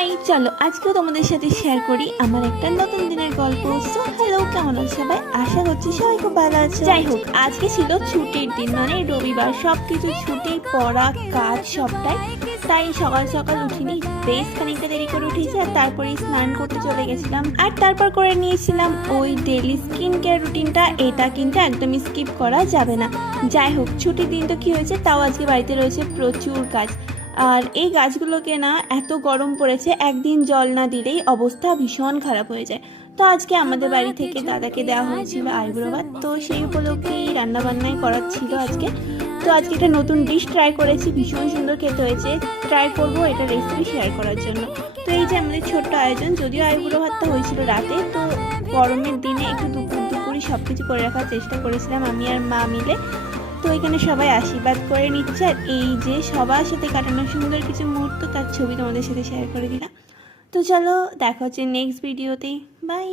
High, চলো আজকেও তোমাদের সাথে শেয়ার করি আমার একটা নতুন দিনের গল্প। সো হ্যালো, কেমন আছো সবাই? আশা করছি সবাই খুব ভালো আছে। যাই হোক, আজকে ছিল ছুটির দিন, মানে রবিবার, সব কিছু ছুটি, পড়া কাজ সবটাই। তাই সকাল সকাল উঠিনি, বেশ খানিকটা দেরি করে উঠেছি, আর তারপরে স্নান করতে চলে গেছিলাম, আর তারপর করে নিয়েছিলাম ওই ডেইলি স্কিন কেয়ার রুটিনটা। এটা কিন্তু একদমই স্কিপ করা যাবে না। যাই হোক, ছুটির দিন তো কী হয়েছে, তাও আজকে বাড়িতে রয়েছে প্রচুর কাজ। আর এই গাছগুলোকে না এত গরম পড়েছে, একদিন জল না দিলেই অবস্থা ভীষণ খারাপ হয়ে যায়। তো আজকে আমাদের বাড়ি থেকে দাদাকে দেওয়া হয়েছিল আইবুড়ো ভাত, তো সেই উপলক্ষেই রান্নাবান্নাই করার ছিল আজকে। তো আজকে একটা নতুন ডিশ ট্রাই করেছি, ভীষণ সুন্দর খেতে হয়েছে। ট্রাই করব এটা রেসিপি শেয়ার করার জন্য। তো এই যে আমাদের ছোট্ট আয়োজন, যদিও আইবুড়ো ভাতটা হয়েছিল রাতে, তো গরমের দিনে একটু দুপুরি সব কিছু করে রাখার চেষ্টা করেছিলাম আমি আর মা মিলে। তো এখানে সবাই আশীর্বাদ করে নিচ্ছে, আর এই যে সবার সাথে কাটানো সুন্দর কিছু মুহূর্ত, তার ছবি তোমাদের সাথে শেয়ার করে দিলাম। তো চলো দেখা হচ্ছে নেক্সট ভিডিওতে। বাই।